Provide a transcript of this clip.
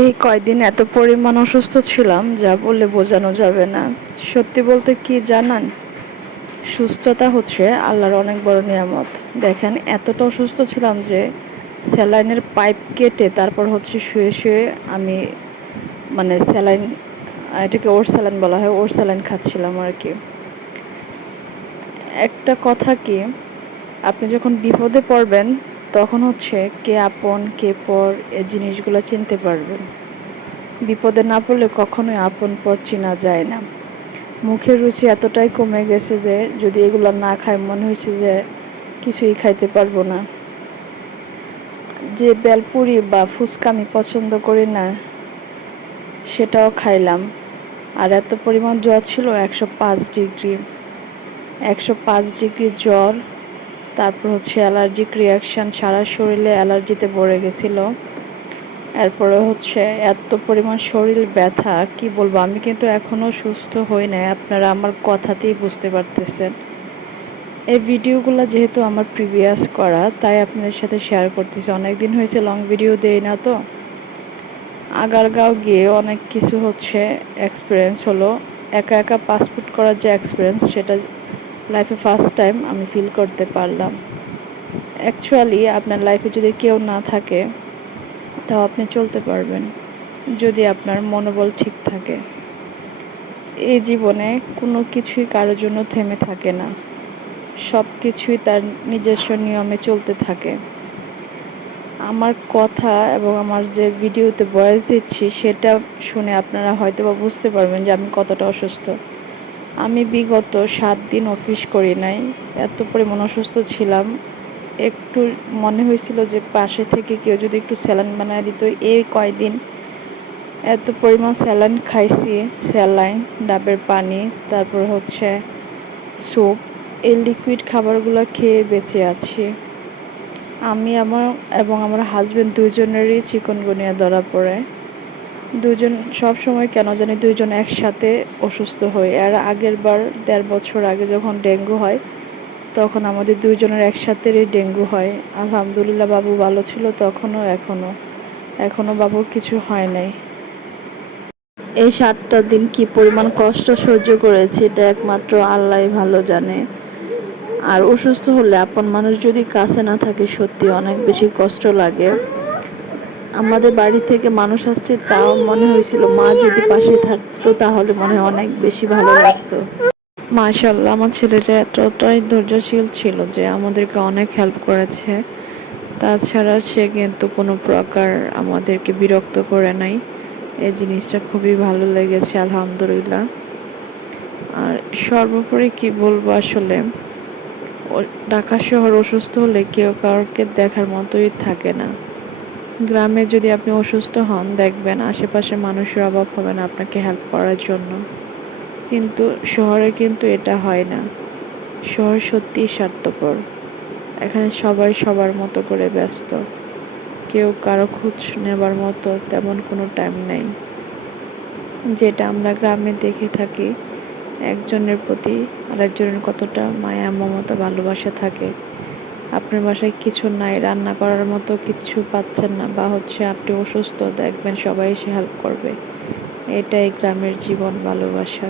এই কয়দিন এত পরিমাণ অসুস্থ ছিলাম, যা বললে বোঝানো যাবে না। সত্যি বলতে কি জানান? সুস্থতা হচ্ছে আল্লাহর অনেক বড় নিয়ামত। দেখেন, এতটা অসুস্থ ছিলাম যে স্যালাইনের পাইপ কেটে তারপর হচ্ছে শুয়ে শুয়ে আমি মানে স্যালাইন, এটাকে ওর স্যালাইন বলা হয়, ওর স্যালাইন খাচ্ছিলাম আর কি একটা কথা কি, আপনি যখন বিপদে পড়বেন তখন হচ্ছে কে আপন, কে পর এ জিনিসগুলো চিনতে পারবেন বিপদে না পড়লে কখনোই আপন পর চেনা যায় না। মুখের রুচি এতটাই কমে গেছে যে, যদি এগুলো না খায় মনে হয়েছে যে, কিছুই খাইতে পারব না। যে বেলপুরি বা ফুচকা আমি পছন্দ করি না, সেটাও খাইলাম। আর এত পরিমাণ জ্বর ছিল, একশো পাঁচ ডিগ্রি। একশো পাঁচ ডিগ্রি জ্বর তারপর হচ্ছে অ্যালার্জিক রিয়াকশান সারা শরীরে অ্যালার্জিতে ভরে গেছিল। এরপরে হচ্ছে এত পরিমাণ শরীর ব্যথা, কি বলব? আমি কিন্তু এখনও সুস্থ হই নাই, আপনারা আমার কথাতেই বুঝতে পারতেছেন। এই ভিডিওগুলো যেহেতু আমার প্রিভিয়াস করা, তাই আপনাদের সাথে শেয়ার করতেছি। অনেক দিন হয়েছে লং ভিডিও দেই না তো। আগারগাঁও গিয়ে অনেক কিছু হচ্ছে এক্সপিরিয়েন্স হলো। একা একা পাসপোর্ট করার যে এক্সপিরিয়েন্স সেটা লাইফে ফার্স্ট টাইম আমি ফিল করতে পারলাম। অ্যাকচুয়ালি আপনার লাইফে যদি কেউ না থাকে, তাও আপনি চলতে পারবেন, যদি আপনার মনোবল ঠিক থাকে। এই জীবনে কোনো কিছুই কারোর জন্য থেমে থাকে না। সব কিছুই তার নিজস্ব নিয়মে চলতে থাকে। আমার কথা এবং আমার যে ভিডিওতে ভয়েস দিচ্ছি, সেটা শুনে আপনারা হয়তো বা বুঝতে পারবেন যে আমি কতটা অসুস্থ। আমি বিগত সাত দিন অফিস করি নাই, এত পরিমাণ অসুস্থ ছিলাম। একটু মনে হয়েছিল যে পাশে থেকে কেউ যদি একটু স্যালান বানায় দিত, এই কয়দিন এত পরিমাণ স্যালাইন খাইছি, স্যালাইন, ডাবের পানি, তারপর হচ্ছে স্যুপ, এই লিকুইড খাবারগুলো খেয়ে বেঁচে আছি। আমি আমার এবং আমার হাজব্যান্ড দুজনেরই চিকনগুনিয়া ধরা পড়ে। দুজন সব সময় কেন জানি দুইজন একসাথে অসুস্থ হই। আর আগের বার দেড় বছর আগে যখন ডেঙ্গু হয়, তখন আমাদের দুইজনের একসাথেই ডেঙ্গু হয়। আলহামদুলিল্লাহ বাবু ভালো ছিল, তখনও এখনও। এখনও বাবুর কিছু হয় নাই। এই সাতটা দিন কি পরিমাণ কষ্ট সহ্য করেছি, এটা একমাত্র আল্লাহ ভালো জানে। আর অসুস্থ হলে আপন মানুষ যদি কাছে না থাকে, সত্যি অনেক বেশি কষ্ট লাগে। আমাদের বাড়ি থেকে মানুষ আসছে, তাও মনে হয়েছিল মা যদি পাশে থাকতো তাহলে মনে হয় অনেক বেশি ভালো লাগতো। মাশাল্লাহ আমার ছেলেটা এতটাই ধৈর্যশীল ছিল যে আমাদেরকে অনেক হেল্প করেছে। তাছাড়া সে কিন্তু কোনো প্রকার আমাদেরকে বিরক্ত করে নাই। এই জিনিসটা খুবই ভালো লেগেছে, আলহামদুলিল্লাহ। আর সর্বোপরি কি বলব আসলে ঢাকা শহর অসুস্থ হলে কেউ কাউকে দেখার মতোই থাকে না। গ্রামে যদি আপনি অসুস্থ হন, দেখবেন আশেপাশে মানুষের অভাব হবে না আপনাকে হেল্প করার জন্য। কিন্তু শহরে কিন্তু এটা হয় না। শহর সত্যিই স্বার্থপর। এখানে সবাই সবার মতো করে ব্যস্ত। কেউ কারও খোঁজ নেবার মতো তেমন কোনো টাইম নেই। যেটা আমরা গ্রামে দেখে থাকি, একজনের প্রতি আরেকজনের কতটা মায়া, মমতা, ভালোবাসা থাকে। আপনার বাসায় কিছু নাই, রান্না করার মতো কিছু পাচ্ছেন না বা হচ্ছে আপনি অসুস্থ, দেখবেন সবাই এসে হেল্প করবে। এটাই গ্রামের জীবন ভালোবাসা